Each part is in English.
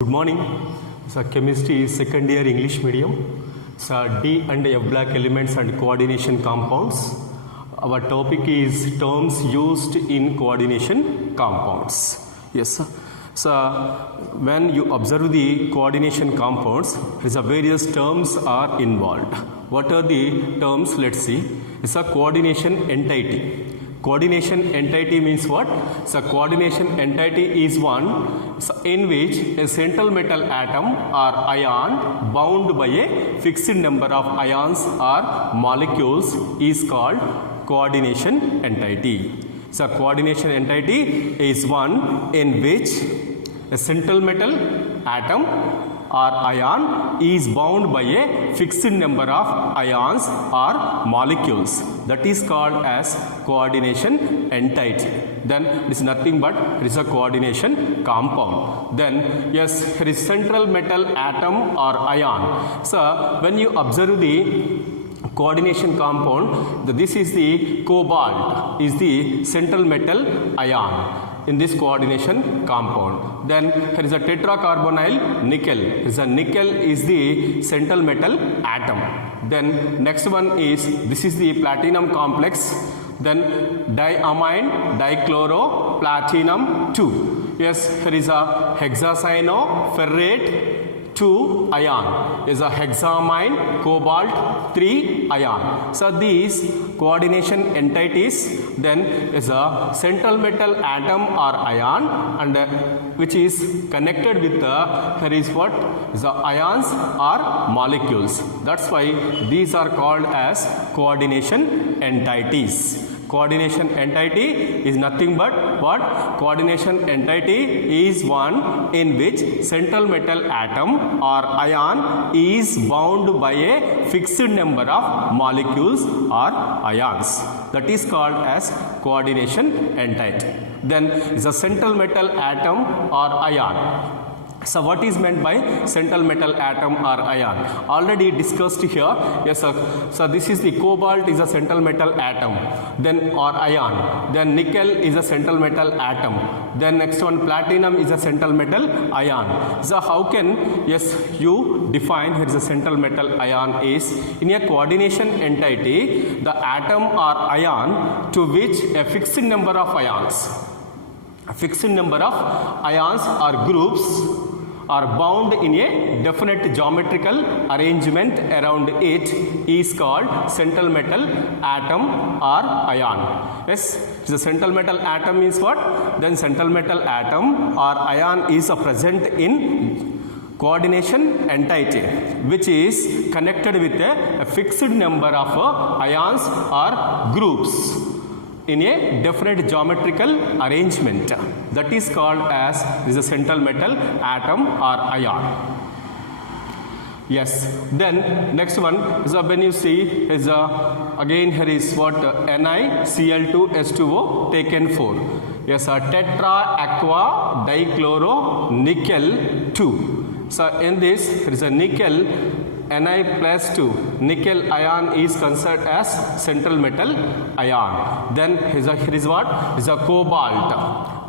Good morning. So chemistry is second year English medium. So D and F black elements and coordination compounds. Our topic is terms used in coordination compounds. Yes, sir. So when you observe the coordination compounds, various terms are involved. What are the terms? Let's see. It's a coordination entity. Coordination entity means what? So coordination entity is one in which a central metal atom or ion bound by a fixed number of ions or molecules is called coordination entity. So coordination entity is one in which a central metal atom or ion is bound by a fixed number of ions or molecules. That is called as coordination entity. Then it is nothing but it is a coordination compound. Then yes, it is central metal atom or ion. So when you observe the coordination compound, this is the cobalt is the central metal ion in this coordination compound. Then here is a tetracarbonyl nickel. Nickel is the central metal atom. Then next one is this is the platinum complex. Then diamine dichloroplatinum 2. Yes, here is a hexacyanoferrate 2 ion is a hexamine cobalt 3 ion. So these coordination entities then is a central metal atom or ion and which is connected with the here is what is the ions or molecules. That's why these are called as coordination entities. Coordination entity is nothing but what? Coordination entity is one in which central metal atom or ion is bound by a fixed number of molecules or ions. That is called as coordination entity. Then is a central metal atom or ion. So what is meant by central metal atom or ion? Already discussed here. Yes, sir. So this is the cobalt is a central metal atom, then or ion. Then nickel is a central metal atom. Then next one platinum is a central metal ion. So how can you define here is a central metal ion is in a coordination entity the atom or ion to which a fixed number of ions. A fixed number of ions or groups are bound in a definite geometrical arrangement around it is called central metal atom or ion. Yes, the central metal atom means what? Then central metal atom or ion is present in coordination entity which is connected with a fixed number of ions or groups in a definite geometrical arrangement. That is called as is a central metal atom or ion. Yes, then next one is when you see is again here is what NiCl2H2O taken 4. Yes, tetra aqua dichloro nickel 2. So in this there is a nickel Ni plus 2 nickel ion is considered as central metal ion. Then here is what is a cobalt.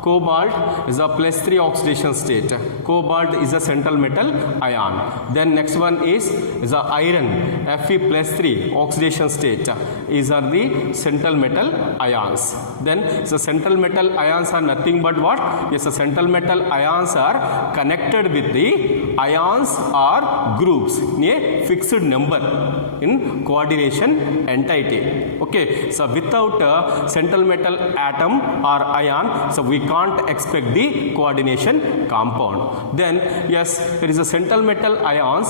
Cobalt is a plus 3 oxidation state. Cobalt is a central metal ion. Then next one is a iron Fe plus 3 oxidation state is the central metal ions. Then the central metal ions are nothing but what? Yes, the central metal ions are connected with the ions or groups in a fixed number in coordination entity. Okay, so without central metal atom or ion, so we can't expect the coordination compound. Then yes, there is a central metal ions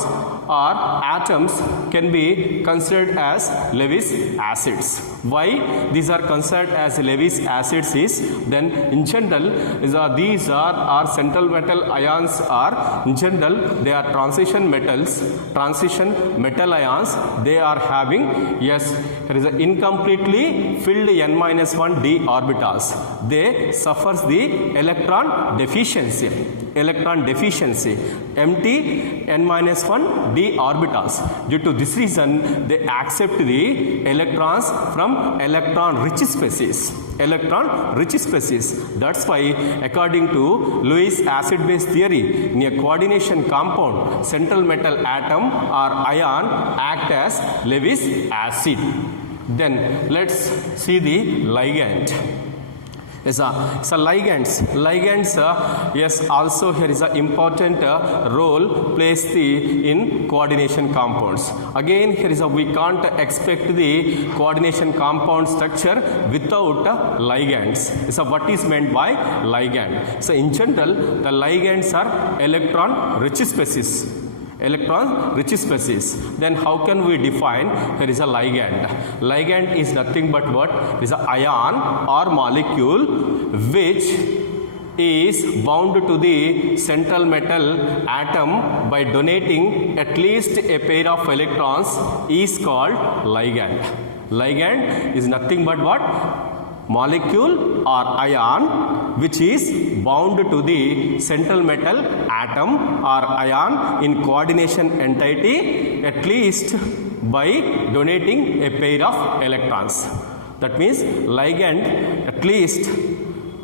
or atoms can be considered as Lewis acids. Why these are considered as Lewis acids is then in general these are central metal ions are in general they are transition metals, transition metal ions. They are having yes there is a incompletely filled n-1 d orbitals. They suffers the electron deficiency. electron deficiency, empty n minus 1 d orbitals. Due to this reason, they accept the electrons from electron rich species. Electron rich species. That's why, according to Lewis acid base theory, in a coordination compound, central metal atom or ion act as Lewis acid. Then let's see the ligand. So ligands, yes, also here is an important role plays in coordination compounds. Again, here is we can't expect the coordination compound structure without ligands. So what is meant by ligand? So in general, the ligands are electron rich species. Electron rich species. Then how can we define there is a ligand? Ligand is nothing but what? It is an ion or molecule which is bound to the central metal atom by donating at least a pair of electrons is called ligand. Ligand is nothing but what? Molecule or ion which is bound to the central metal atom or ion in coordination entity at least by donating a pair of electrons. That means ligand at least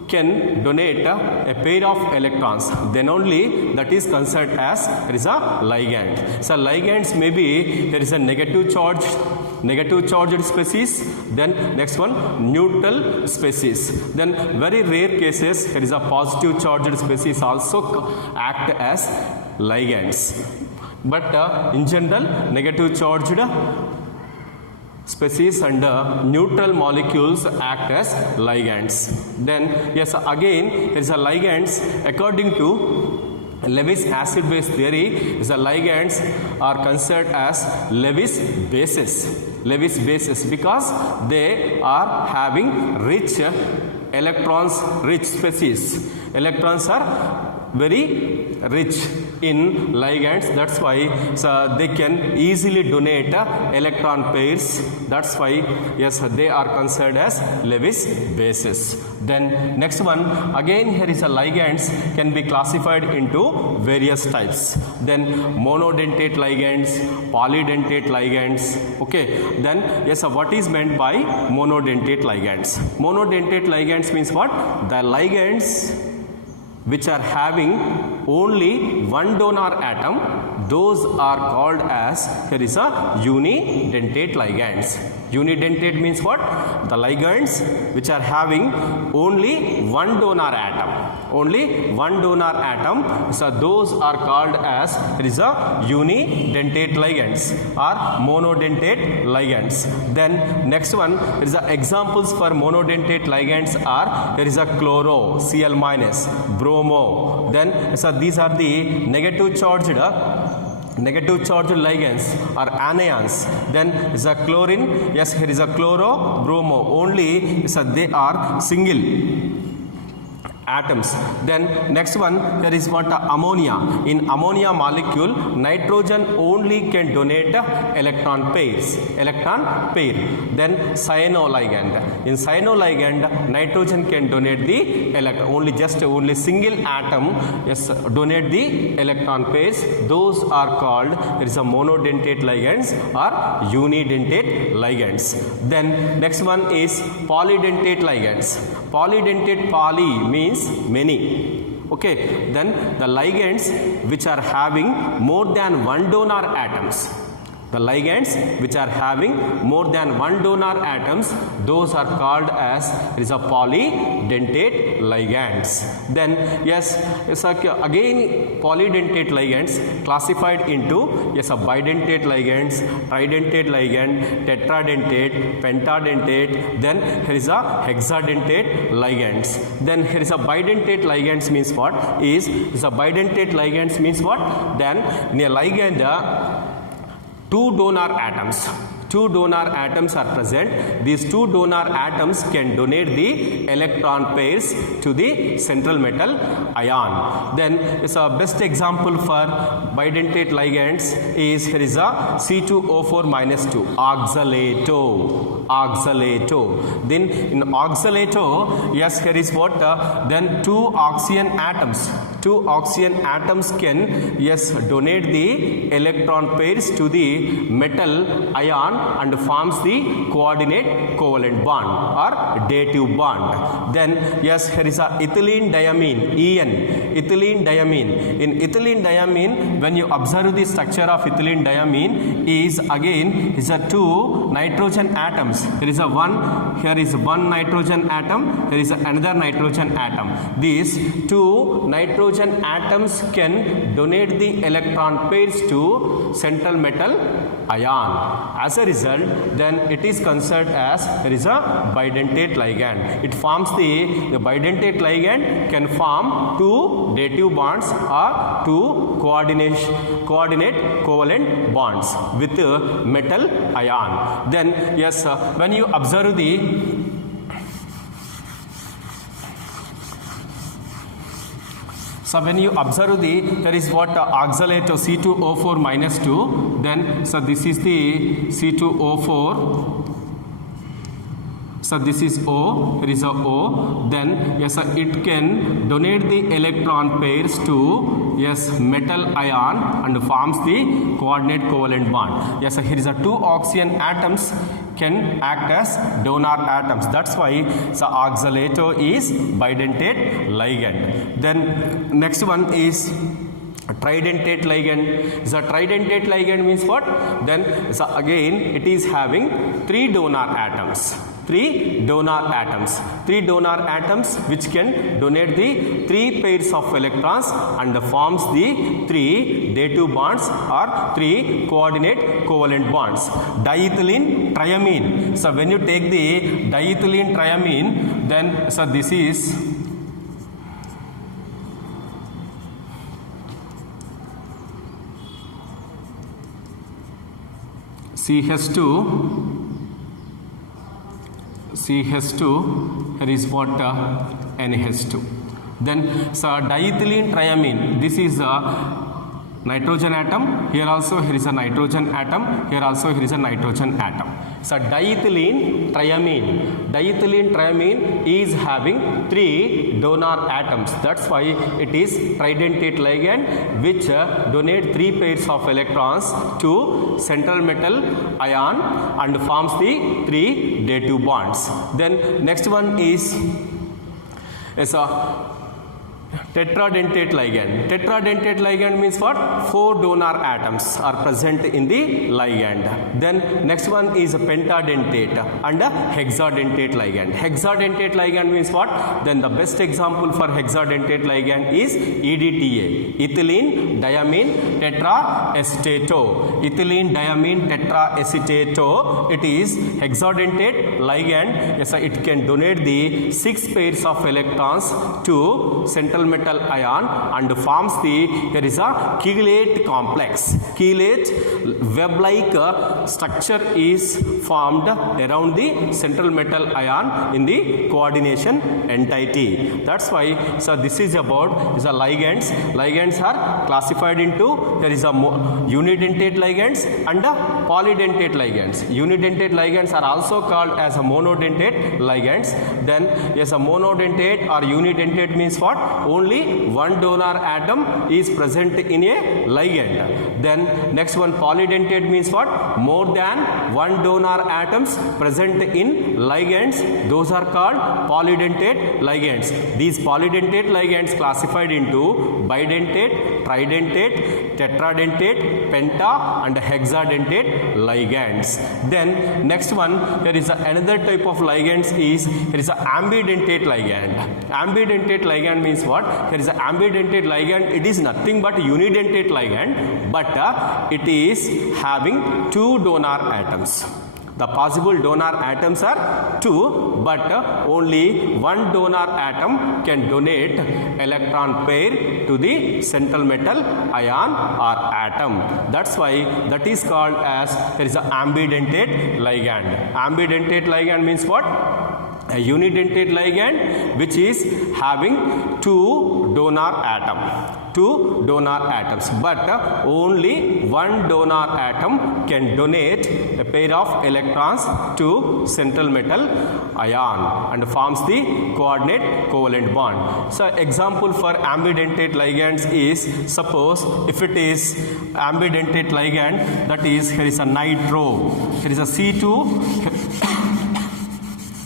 can donate a pair of electrons, then only that is considered as there is a ligand. So ligands may be there is a negative charged species, then next one neutral species, then very rare cases there is a positive charged species also act as ligands, but in general negative charged species and neutral molecules act as ligands. Then yes, again there is a ligands according to Lewis acid base theory. Is the ligands are considered as Lewis bases because they are having rich electrons rich species. Electrons are very rich in ligands, that's why they can easily donate electron pairs. That's why yes, they are considered as Lewis bases. Then next one, again here is a ligands can be classified into various types. Then monodentate ligands, polydentate ligands. Okay, then yes, what is meant by monodentate ligands? Monodentate ligands means what? The ligands which are having only one donor atom, those are called as there is a unidentate ligands. Unidentate means what? The ligands which are having only one donor atom. So those are called as there is a unidentate ligands or monodentate ligands. Then next one, there is a examples for monodentate ligands are there is a chloro, Cl minus, bromo. Then so these are the negative charged ligands or anions. Then is a chlorine, yes, here is a chloro, bromo, only so they are single atoms. Then next one, there is what? Ammonia. In ammonia molecule, nitrogen only can donate electron pair. Then cyanoligand. In cyanoligand, nitrogen can donate the electron, only single atom yes donate the electron pairs. Those are called there is a monodentate ligands or unidentate ligands. Then next one is polydentate ligands. Polydentate, poly means many. Okay, then the ligands which are having more than one donor atoms. The ligands which are having more than one donor atoms, those are called as there is a polydentate ligands. Then yes, again polydentate ligands classified into yes a bidentate ligands, tridentate ligand, tetradentate, pentadentate. Then here is a hexadentate ligands. Then here is a bidentate ligands means what? Is a bidentate ligands means what? Then in a ligand two donor atoms are present. These two donor atoms can donate the electron pairs to the central metal ion. Then it's a best example for bidentate ligands is here is a C2O4 minus 2 oxalato. Then in oxalato, yes, here is what? Then two oxygen atoms two oxygen atoms can donate the electron pairs to the metal ion and forms the coordinate covalent bond or dative bond. Then here is a ethylene diamine, En, ethylene diamine. In ethylene diamine, when you observe the structure of ethylene diamine, is again is a two nitrogen atoms. There is a one, here is one nitrogen atom, there is another nitrogen atom. These two nitrogen atoms can donate the electron pairs to central metal ion. As a result, then it is considered as there is a bidentate ligand. It forms the bidentate ligand can form two dative bonds or two coordinate covalent bonds with metal ion. Then when you observe the when you observe there is what oxalate C2O4 minus 2, then this is the C2O4, this is O, here is a O, then it can donate the electron pairs to metal ion and forms the coordinate covalent bond. Here is a two oxygen atoms can act as donor atoms. That's why the oxalate is bidentate ligand. Then next one is tridentate ligand. The tridentate ligand means what? Then again it is having three donor atoms. Three donor atoms which can donate the three pairs of electrons and forms the three dative bonds or three coordinate covalent bonds. Diethylene triamine. So when you take the diethylene triamine, then this is CH2, here is what NH2. Then diethylene triamine, this is a nitrogen atom, here also here is a nitrogen atom, here also here is a nitrogen atom. Diethylene triamine is having three donor atoms. That's why it is tridentate ligand which donate three pairs of electrons to central metal ion and forms the three dative bonds. Then next one is a tetradentate ligand. Tetradentate ligand means what? Four donor atoms are present in the ligand. Then next one is a pentadentate and a hexadentate ligand. Hexadentate ligand means what? Then the best example for hexadentate ligand is EDTA, ethylene diamine tetraacetato. Ethylene diamine tetraacetato. It is hexadentate ligand. It can donate the six pairs of electrons to central metal ion and forms the there is a chelate complex. Chelate web-like structure is formed around the central metal ion in the coordination entity. That's why this is about the ligands. Ligands are classified into there is a unidentate ligands and polydentate ligands. Unidentate ligands are also called as a monodentate ligands. Then a monodentate or unidentate means what? Only one donor atom is present in a ligand. Then next one polydentate means what? More than one donor atoms present in ligands. Those are called polydentate ligands. These polydentate ligands classified into bidentate, tridentate, tetradentate, penta and hexadentate ligands. Then next one there is another type of ligands is there is a ambidentate ligand. Ambidentate ligand means what? There is an ambidentate ligand. It is nothing but unidentate ligand, but it is having two donor atoms. The possible donor atoms are two, but only one donor atom can donate electron pair to the central metal ion or atom. That's why that is called as there is an ambidentate ligand. Ambidentate ligand means what? A unidentate ligand which is having two donor atom. two donor atoms, but only one donor atom can donate a pair of electrons to central metal ion and forms the coordinate covalent bond. So example for ambidentate ligands is, suppose if it is ambidentate ligand, that is here is a nitro, here is a C2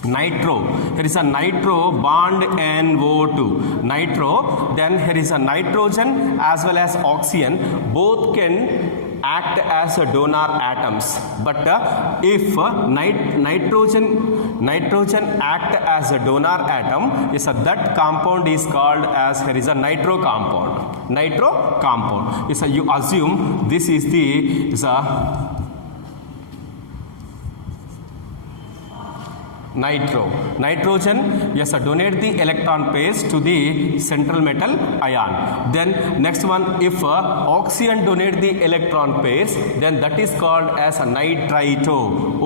nitro, here is a nitro bond NO2 nitro, then here is a nitrogen as well as oxygen, both can act as a donor atoms, but if nitrogen act as a donor atom, is that compound is called as, here is a nitro compound. Is you assume this is the nitrogen, yes, donate the electron pairs to the central metal ion. Then next one, if oxygen donate the electron pairs, then that is called as a nitrito,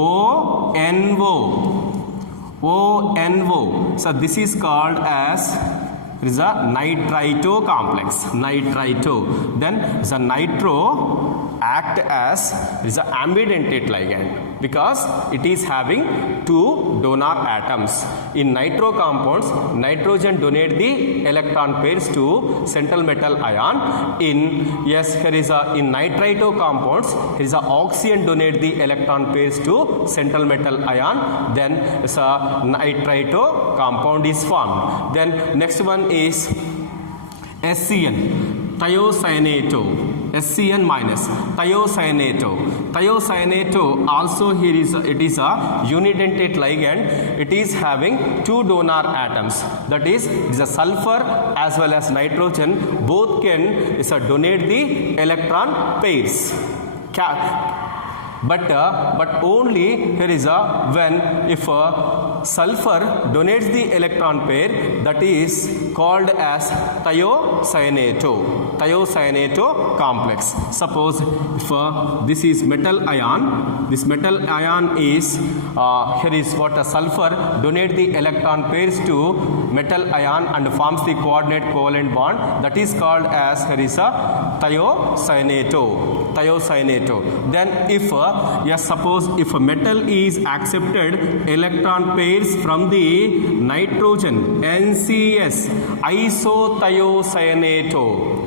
ONO. So this is called as, it is a nitrito complex, nitrito. Then the nitro act as, it is an ambidentate ligand because it is having two donor atoms. In nitro compounds, nitrogen donate the electron pairs to central metal ion. In, yes, here is a, in nitrito compounds, here is a oxygen donate the electron pairs to central metal ion. Then is a nitrito compound is formed. Then next one is SCN, thiocyanato. SCN minus thiocyanato. Thiocyanato also here is it is a unidentate ligand. It is having two donor atoms. That is, it is a sulfur as well as nitrogen. Both can donate the electron pairs. But only here is a, when if sulfur donates the electron pair, that is called as thiocyanato complex. Suppose if this is metal ion, this metal ion is here is what a sulfur donate the electron pairs to metal ion and forms the coordinate covalent bond, that is called as, here is a thiocyanato. Then if yes, suppose if a metal is accepted electron pairs from the nitrogen, NCS, isothiocyanato,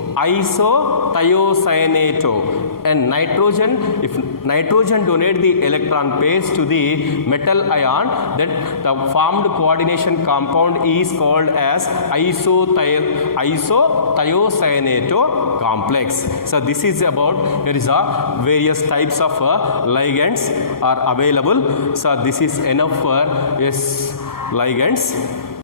and nitrogen, if nitrogen donate the electron pairs to the metal ion, then the formed coordination compound is called as isothiocyanato complex. So this is about, there is a various types of ligands are available. So this is enough for yes ligands.